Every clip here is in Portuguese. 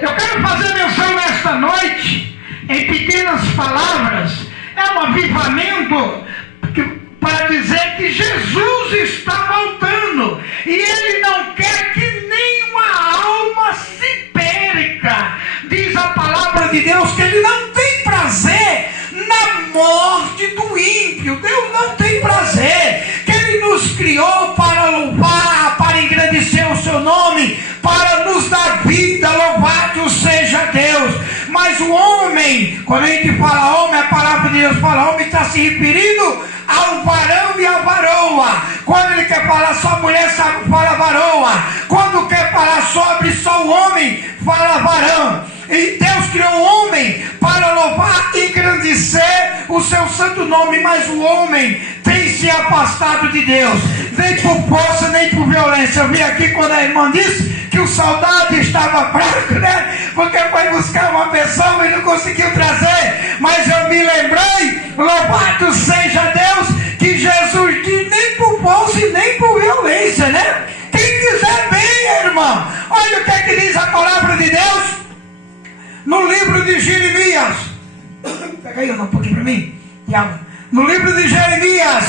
Eu quero fazer menção nesta noite, em pequenas palavras, é um avivamento para dizer que Jesus está voltando, e Ele não quer que nenhuma alma se perca. Diz a palavra de Deus que Ele não tem prazer na morte do ímpio. Deus não tem prazer, que Ele nos criou para louvar, para engrandecer o seu nome, para nos dar vida. Louvado seja Deus. Mas o homem, quando a gente fala homem, a palavra de Deus fala homem, está se referindo ao varão e à varoa. Quando ele quer falar só mulher, fala varoa. Quando quer falar sobre só o homem, fala varão. E Deus criou o homem para louvar e engrandecer o seu santo nome. Mas o homem tem se afastado de Deus, nem por força, nem por violência. Eu vi aqui quando a irmã disse que o soldado estava fraco, né? Porque foi buscar uma pessoa e não conseguiu trazer. Mas eu me lembrei, louvado seja Deus, que Jesus diz nem por força e nem por violência, né? Quem quiser bem, irmão. Olha o que é que diz a palavra de Deus no livro de Jeremias. Pega aí um pouquinho para mim, Tiago. No livro de Jeremias,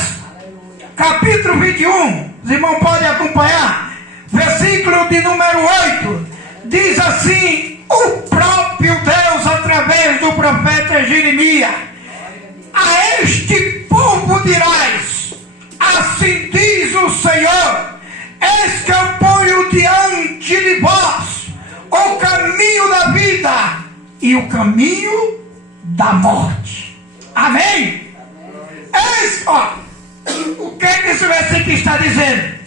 capítulo 21, os irmãos podem acompanhar, versículo de número 8, diz assim, o próprio Deus, através do profeta Jeremias: a este povo dirás, assim diz o Senhor, eis que eu ponho diante de vós o caminho da vida e o caminho da morte. Amém? Eis, ó, o que é que esse versículo está dizendo?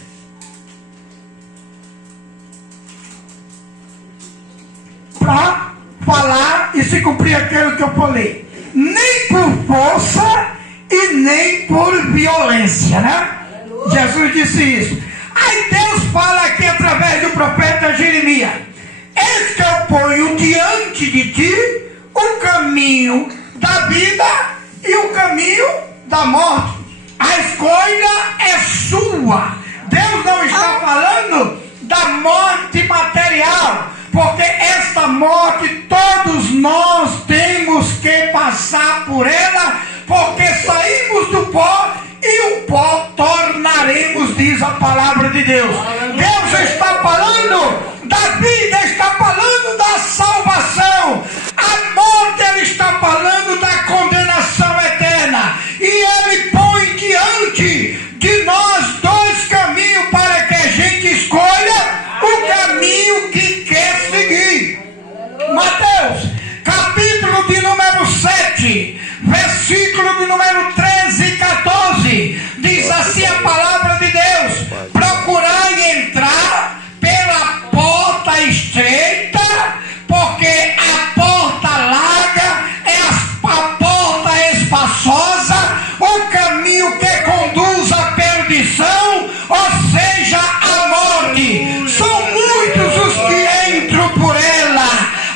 Para falar e se cumprir aquilo que eu falei, nem por força e nem por violência, né? Jesus disse isso. Aí Deus fala aqui através do profeta Jeremias: eis que eu ponho diante de ti o caminho da vida e o caminho da morte. A escolha é sua. Deus não está falando da morte material, porque esta morte todos nós temos que passar por ela, porque saímos do pó e o pó tornaremos, diz a palavra de Deus. Deus está falando da vida, está falando da salvação. A morte, Ele está falando da condenação eterna. E Ele põe diante de nós dois caminhos para que a gente escolha o caminho que quer seguir. Mateus, capítulo de número 7, versículo de número 13 e 14, diz assim a palavra de Deus: procurai entrar pela porta estreita, porque a porta larga é a porta espaçosa, o caminho que conduz à perdição, ou seja, à morte. São muitos os que entram por ela.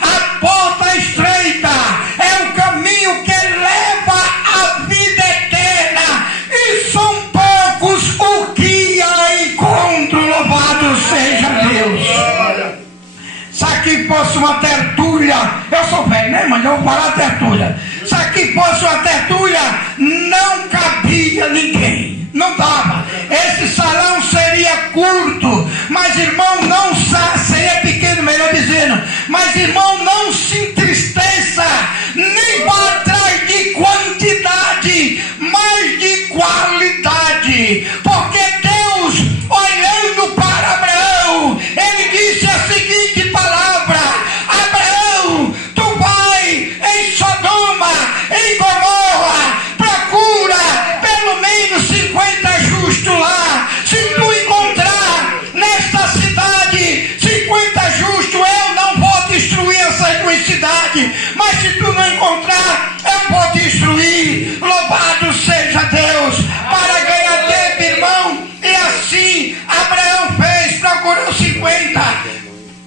A porta estreita é o caminho que leva à vida eterna, e são poucos os que a encontram. Louvado seja Deus. Se aqui fosse uma tertúlia, eu sou velho, né, mas eu vou falar tertúlia. Se aqui fosse uma tertúlia, não cabia ninguém, não dava. Esse salão seria curto, mas irmão, não seria pequeno, melhor dizendo. Mas irmão, não se entristeça, nem vá atrás de quantidade, mas de qualidade. Porque Deus, olhando para Abraão, Ele disse a seguinte palavra: Abraão, tu vai em Sodoma, em Gomorra, procura pelo menos 50 justos lá. Se tu encontrar nesta cidade 50 justos, eu não vou destruir essas duas cidades. Mas se tu não encontrar, eu vou destruir. Louvado seja Deus. Para ganhar tempo, irmão. E assim Abraão fez, procurou 50,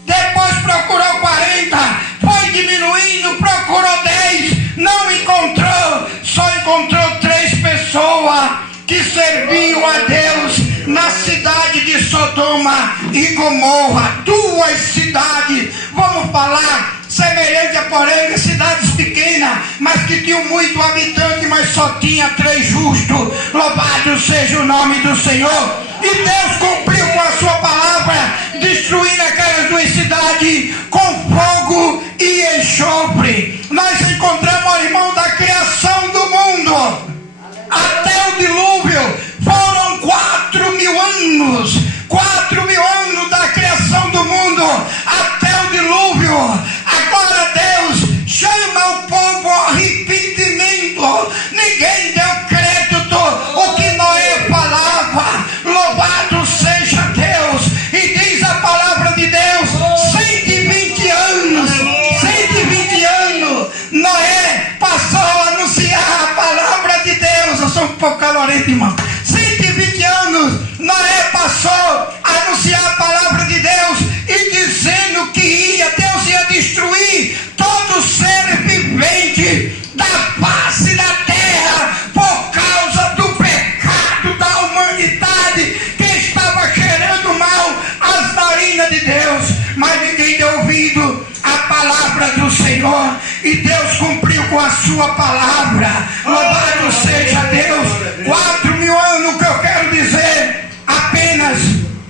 depois procurou 40, foi diminuindo, procurou 10, não encontrou, só encontrou 3 pessoas que serviam a Deus na cidade de Sodoma e Gomorra. 2 cidades, vamos falar cidades pequenas, mas que tinham muito habitante, mas só tinha 3 justos. Louvado seja o nome do Senhor. E Deus cumpriu com a sua palavra, destruindo aquelas 2 cidades com fogo e enxofre. Nós encontramos, irmão, da criação do mundo até o dilúvio, foram 4.000 anos. 4.000 anos da criação do mundo até o dilúvio. Agora Deus chama o povo ao arrependimento. Ninguém deu crédito o que Noé falava. Louvado seja Deus. E diz a palavra de Deus, 120 anos, 120 anos, Noé passou a anunciar a palavra de Deus. Eu sou um pouco calorento, irmão. 120 anos, Noé passou a anunciar a palavra de Deus e dizendo que Deus ia destruir todo ser vivente da face da terra por causa do pecado da humanidade que estava cheirando mal às narinas de Deus. Mas ninguém deu ouvido à palavra do Senhor e Deus cumpriu com a sua palavra. Louvado seja Deus. 4.000 anos, que eu quero dizer, apenas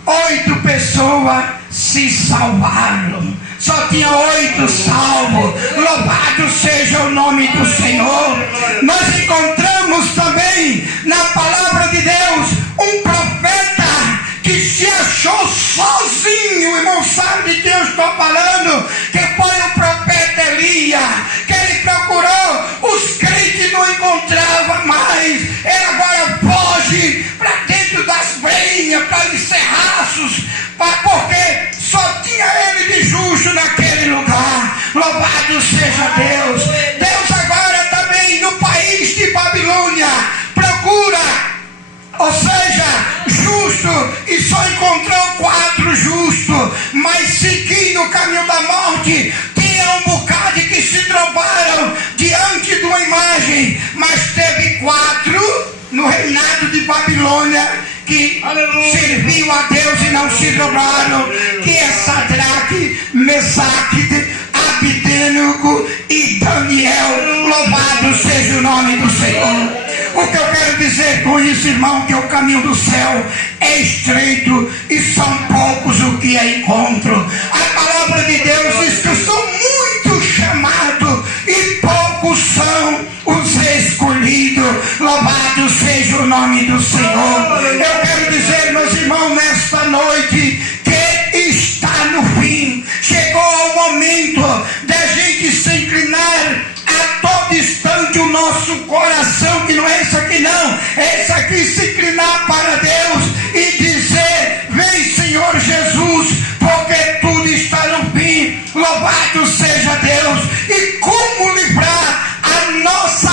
8 pessoas se salvaram. Só tinha 8 salvos. Louvado seja o nome do Senhor. Nós encontramos também na palavra de Deus um profeta que se achou sozinho. Irmão, sabe de quem eu estou falando? Que foi o profeta Elias, que ele procurou os crentes, não encontrava mais. Ele agora foge para dentro das brenhas, para os serraços, porque só tinha ele de justo naquele lugar. Louvado seja Deus. Deus agora também no país de Babilônia procura, ou seja, justo, e só encontrou 4 justos, mas seguindo o caminho da morte. Tinha um bocado que se trovaram diante de uma imagem, mas teve 4 no reinado de Babilônia que serviu a Deus e não se dobraram, que é Sadraque, Mesaque, Abednego e Daniel. Louvado seja o nome do Senhor. O que eu quero dizer com isso, irmão, que o caminho do céu é estreito e são poucos o que encontram. A palavra de Deus diz que são muitos chamados e poucos são os escolhidos. Louvado seja o nome do Senhor. Eu quero dizer, meus irmãos, nesta noite, que está no fim. Chegou o momento da gente se inclinar a todo instante o nosso coração, que não é esse aqui não, é esse aqui, se inclinar para Deus e dizer: vem Senhor Jesus, porque tudo está no fim. Louvado seja Deus. E como livrar a nossa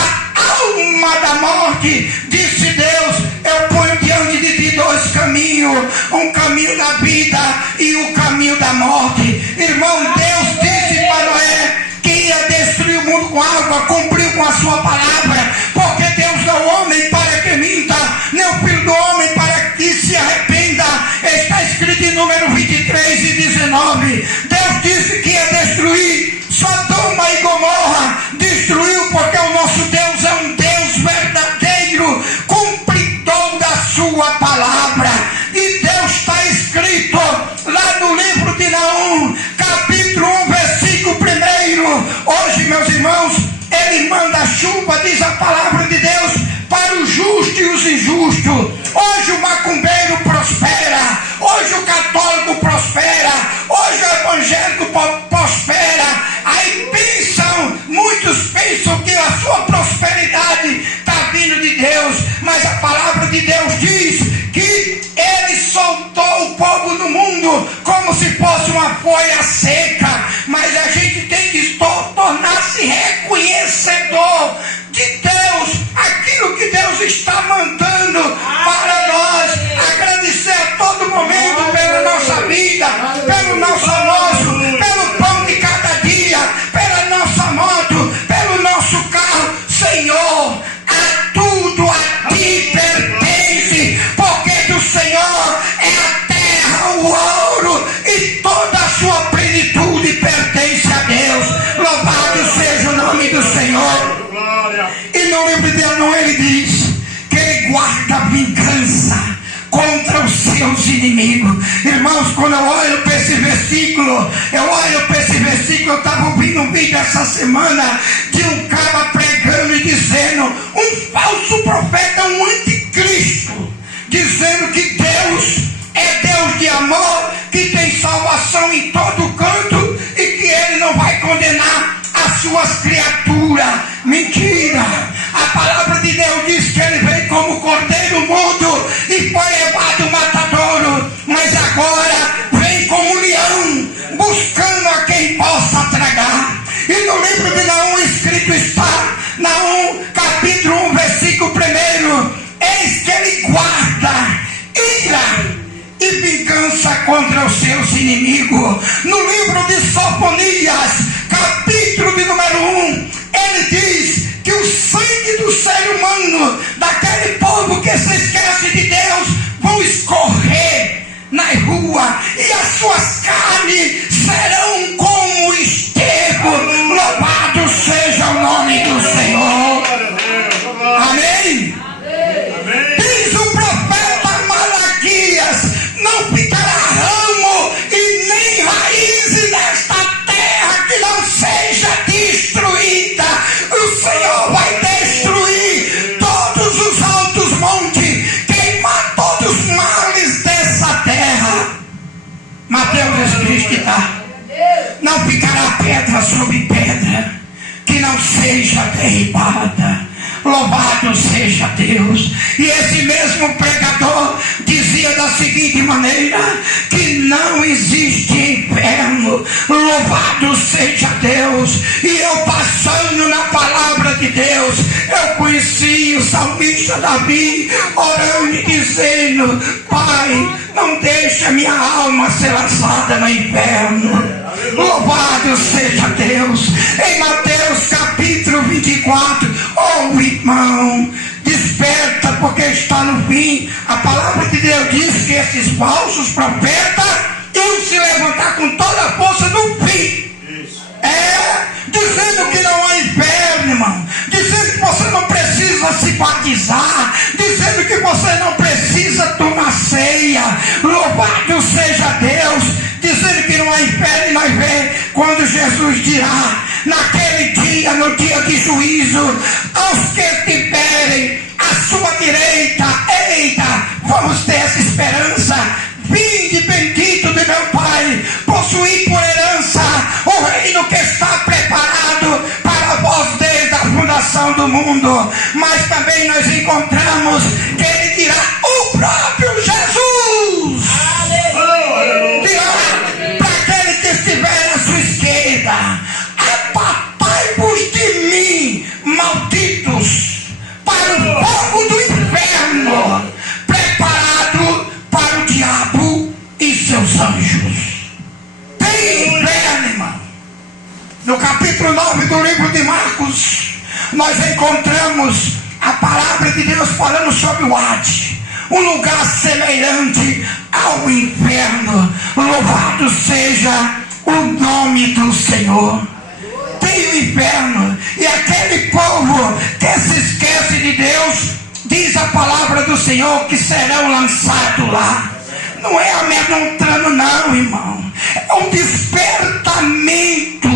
alma da morte? Disse Deus: eu ponho diante de ti 2 caminhos, um caminho da vida e o caminho da morte. Irmão, Deus disse para Noé que ia destruir o mundo com água, cumpriu com a sua palavra, porque Deus não é homem para que minta, nem o filho do homem para que se arrependa. Está escrito em número 23 e 19. Deus disse que ia destruir Sodoma e Gomorra, destruiu, porque o nosso Deus é um Deus verdadeiro, cumpridor da sua palavra. E Deus está escrito lá no livro de Naum, capítulo 1, versículo 1. Hoje, meus irmãos, ele manda chuva, diz a palavra de Deus, para os justos e os injustos. Hoje o macumbeiro prospera, hoje o católico prospera, hoje o evangélico prospera. Aí muitos pensam que a sua prosperidade está vindo de Deus, mas a palavra de Deus diz que ele soltou o povo no mundo como se fosse uma folha seca. Mas a gente tem que tornar-se reconhecedor de Deus, aquilo que Deus está mandando para nós. Agradecer a todo momento pela nossa vida, pelo nosso almoço, pelo pão de cada dia, pela nossa moto, pelo nosso carro. Senhor, a tudo a ti pertence, porque do Senhor é a terra, o ouro e toda a sua plenitude pertence a Deus. Louvado seja o nome seus inimigos. Irmãos, quando eu olho para esse versículo, eu estava ouvindo um vídeo essa semana de um cara pregando e dizendo, um falso profeta, um anticristo, dizendo que Deus é Deus de amor, que tem salvação em todo canto e que Ele não vai condenar as suas criaturas. Mentira! A palavra de Deus diz que Ele veio como cordeiro mudo e foi levado ao matadouro, mas agora vem como leão, buscando a quem possa tragar. E no livro de Naum escrito está, Naum capítulo 1, versículo 1, eis que Ele guarda ira e vingança contra os seus inimigos. No livro de Sofonias, capítulo de número 1, ele diz que o sangue do ser humano, daquele povo que se esquece de Deus, vão escorrer na rua e as suas carnes serão como esterco. Louvado seja o nome do Senhor. Amém? Diz o profeta Malaquias, não ficará ramo e nem raiz nesta terra que não seja destruída. O Senhor vai destruir todos os altos montes, queimar todos os males dessa terra. Mateus escrita, não ficará pedra sobre pedra que não seja derribada. Louvado seja Deus. E esse mesmo pregador dizia da seguinte maneira, que não existe inferno. Louvado seja Deus. E eu passando na palavra de Deus, eu conheci o salmista Davi orando e dizendo, Pai, não deixa minha alma ser lançada no inferno. Louvado seja Deus. Em Mateus capítulo 24, oh irmão, desperta, porque está no fim. A palavra de Deus diz que esses falsos profetas iam se levantar com toda a força no fim. Dizendo que não há inferno, irmão, dizendo que você não precisa se batizar, dizendo que você não precisa tomar ceia. Louvado seja Deus. Dizendo que não há inferno. E nós vemos quando Jesus dirá naquele dia, no dia de juízo, aos que tiverem a sua direita, eita, vamos ter essa esperança. Vinde bendito de meu Pai, possuí por herança o reino que está preparado para vós desde a fundação do mundo. Mas também nós encontramos que Ele dirá, o próprio Jesus dirá para aquele que estiver à sua esquerda, apartai-vos de mim, malditos, para o fogo do inferno, preparado para o diabo e seus anjos. Tem inferno, irmão. No capítulo 9 do livro de Marcos, nós encontramos a palavra de Deus falando sobre o Hades, um lugar semelhante ao inferno. Louvado seja o nome do Senhor. Tem o inferno, e aquele povo que se esquece de Deus, diz a palavra do Senhor que serão lançados lá. Não é amedrontando não, irmão. É um despertamento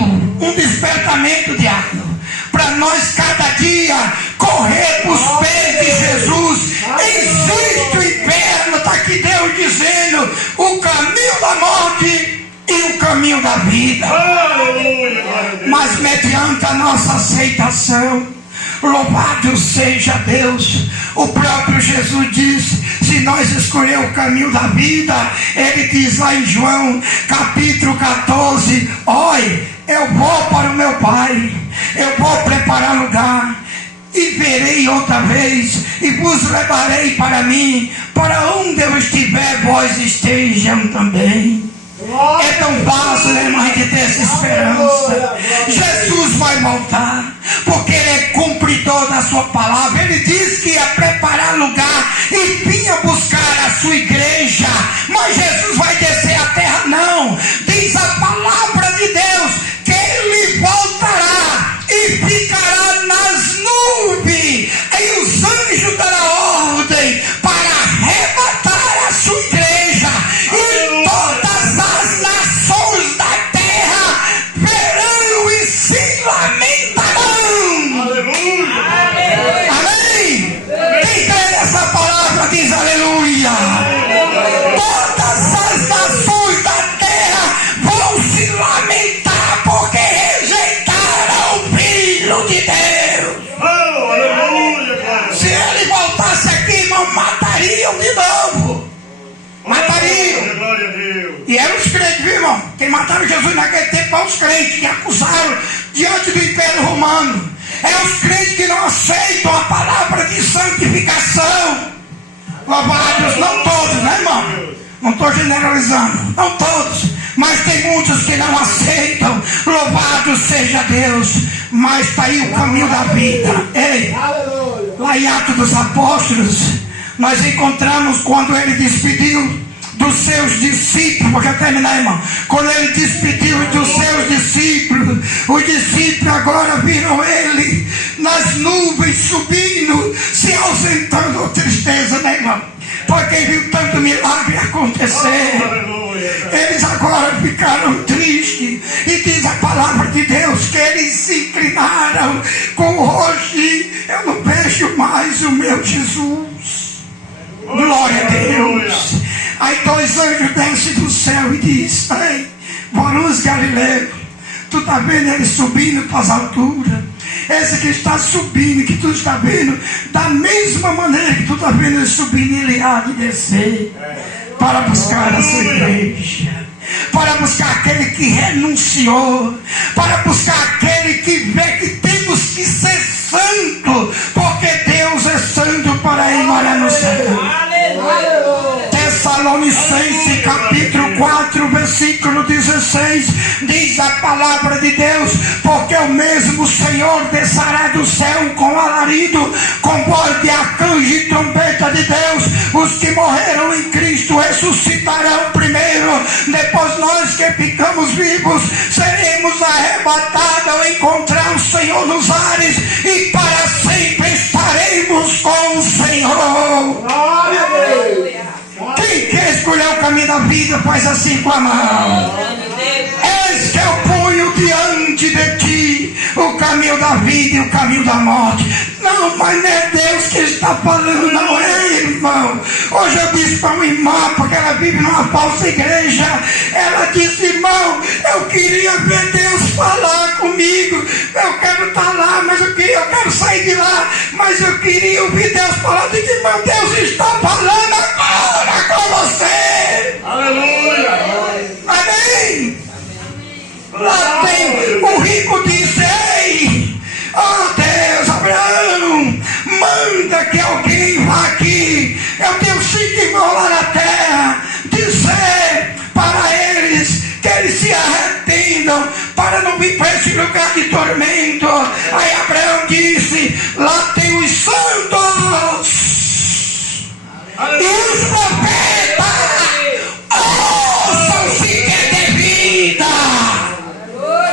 diácono, para nós cada dia correr para os pés de Jesus. Existe o inferno, está aqui Deus dizendo, o caminho da morte e o caminho da vida. Mas mediante a nossa aceitação, louvado seja Deus, o próprio Jesus disse, se nós escolher o caminho da vida, Ele diz lá em João capítulo 14, olha, eu vou para o meu Pai, eu vou preparar lugar, e verei outra vez, e vos levarei para mim, para onde eu estiver, vós estejam também. É tão fácil, né, irmão, de ter essa esperança. Jesus vai voltar, porque Ele é cumpridor da sua palavra. Ele disse que ia preparar lugar e vinha buscar a sua igreja. Mas Jesus vai descer à terra? Não. Diz a palavra de Deus que Ele voltará e ficará nas nuvens, e os anjos darão ordem para arrebatar a sua igreja. matariam de novo. Matariam. Glória a Deus. E eram os crentes, viu, irmão? Quem mataram Jesus naquele tempo foram os crentes que acusaram diante do Império Romano. É os crentes que não aceitam a palavra de santificação. Louvados, não todos, né, irmão? Não estou generalizando, não todos. Mas tem muitos que não aceitam. Louvado seja Deus. Mas está aí o caminho da vida. Ei, lá em Atos dos Apóstolos, nós encontramos quando ele despediu dos seus discípulos. Vou terminar, irmão. Quando ele despediu dos seus discípulos, os discípulos agora viram ele nas nuvens subindo, se ausentando. Oh, tristeza, né, irmão? Porque viu tanto milagre acontecer. Eles agora ficaram tristes. E diz a palavra de Deus que eles se inclinaram com o rosto. Eu não vejo mais o meu Jesus. Glória a Deus. Aí 2 anjos descem do céu e diz: ei, varões galileus, tu está vendo ele subindo para as alturas? Esse que está subindo, que tu está vendo, da mesma maneira que tu está vendo ele subindo, ele há de descer para buscar a sua igreja, para buscar aquele que renunciou, para buscar aquele que vê que temos que ser santo, porque Deus é santo para ir morar no céu. Tessalonicenses capítulo 4 versículo 16 diz a palavra de Deus: porque o mesmo Senhor descerá do céu com alarido, com voz de arcanjo e trombeta de Deus. Os que morreram em Cristo ressuscitarão primeiro, depois nós que ficamos vivos seremos arrebatados ao encontrar o Senhor nos ares, e para sempre estaremos com o Senhor. Quem quer escolher o caminho da vida, faz assim com a mão. Eis que eu ponho diante de ti o caminho da vida e o caminho da morte. Não, mas não é Deus que está falando, não é, irmão. Hoje eu disse para uma irmã, porque ela vive numa falsa igreja. Ela disse: irmão, eu queria ver Deus falar comigo. Eu quero estar lá, mas eu quero sair de lá, mas eu queria ouvir Deus falar. Eu disse: irmão, Deus está falando agora com você. Aleluia. Amém. Lá tem o rico disse: ei, oh Deus, Abraão, manda que alguém vá aqui. Eu tenho 5 irmãos lá na terra. Dizer para eles que eles se arrependam, para não vir para esse lugar de tormento. Aí Abraão disse: lá tem os santos e os profetas. Ouçam-se que é de vida.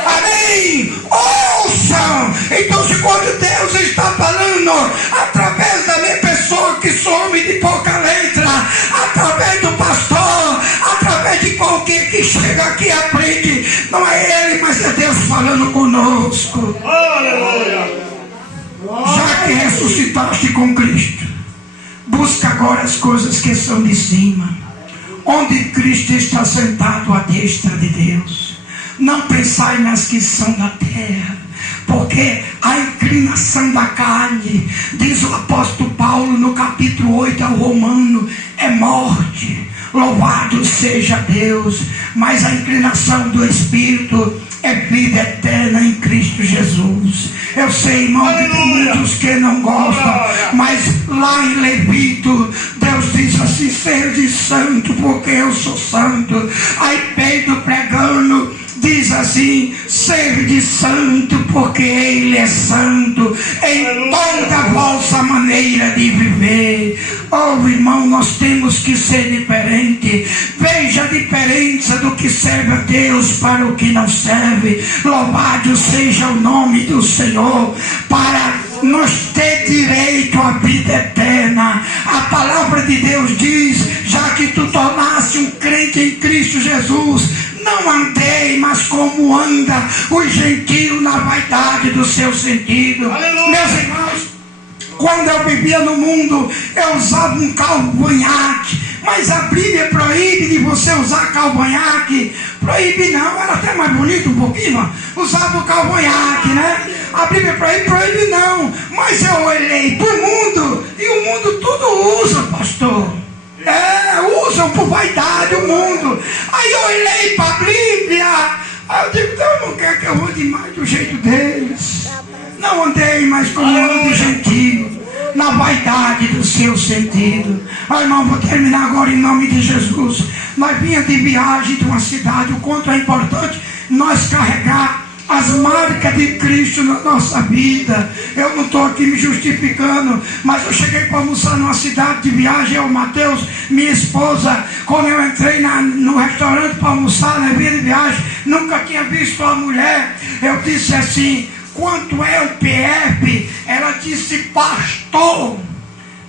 Amém? Ouçam. Então, se quando Deus está falando através da minha pessoa, que sou homem de pouca letra, através do pastor, através de qualquer que chega aqui à frente, não é ele, mas é Deus falando conosco. Aleluia. Já que ressuscitaste com Cristo, busca agora as coisas que são de cima, onde Cristo está sentado à destra de Deus. Não pensai nas que são da terra, porque a inclinação da carne, diz o apóstolo Paulo no capítulo 8 ao Romano, é morte. Louvado seja Deus. Mas a inclinação do Espírito é vida eterna em Cristo Jesus. Eu sei, irmão, que tem muitos que não gostam, mas lá em Levito, Deus diz assim: sede santo, porque eu sou santo. Aí Pedro pregando diz assim: sede santo, porque ele é santo, em toda a vossa maneira de viver. Oh, irmão, nós temos que ser diferente. Veja a diferença do que serve a Deus para o que não serve. Louvado seja o nome do Senhor, para nós ter direito à vida eterna. A palavra de Deus diz: já que tu tornaste um crente em Cristo Jesus, não andei, mas como anda o gentio na vaidade do seu sentido. Aleluia. Meus irmãos, quando eu vivia no mundo, eu usava um calvanhaque, mas a Bíblia proíbe de você usar calvanhaque. Proíbe não, era até mais bonito um pouquinho, ó. Usava o calvanhaque, né? A Bíblia proíbe não, mas eu olhei para o mundo, e o mundo tudo usa, pastor. Usam por vaidade o mundo. Aí eu olhei para a Bíblia. Aí eu digo, Deus não quer que eu ande mais do jeito deles. Não andei mais como ando o gentio, na vaidade do seu sentido. Irmão, vou terminar agora em nome de Jesus. Nós vinha de viagem de uma cidade. O quanto é importante nós carregar as marcas de Cristo na nossa vida. Eu não estou aqui me justificando, mas eu cheguei para almoçar numa cidade de viagem. Eu, Mateus, minha esposa, quando eu entrei no restaurante para almoçar na via de viagem, nunca tinha visto uma mulher. Eu disse assim, quanto é o PF? Ela disse, pastor.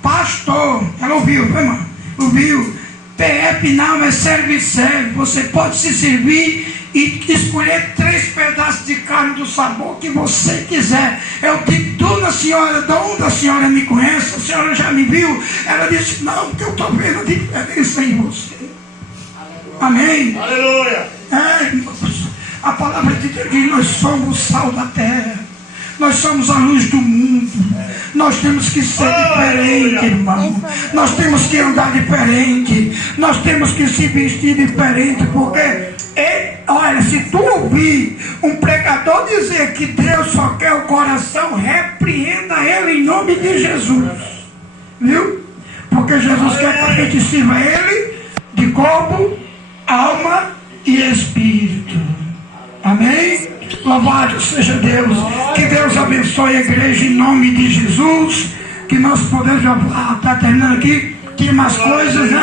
Pastor. Ela ouviu, irmão? Ouviu? PF não é serve-serve. Você pode se servir e escolher 3 pedaços de carne do sabor que você quiser. Eu digo, dona senhora, de onde a senhora me conhece? A senhora já me viu? Ela disse, não, porque eu estou vendo a diferença em você. Amém? Aleluia. Irmãos, a palavra de Deus diz, nós somos o sal da terra. Nós somos a luz do mundo. Nós temos que ser diferente, irmão. Nós temos que andar diferente. Nós temos que se vestir diferente, porque olha, se tu ouvir um pregador dizer que Deus só quer o coração, repreenda ele em nome de Jesus. Viu? Porque Jesus quer que a gente sirva ele de corpo, alma e espírito. Amém? Louvado seja Deus. Que Deus abençoe a igreja em nome de Jesus. Que nós podemos, está terminando aqui, tem mais coisas, né?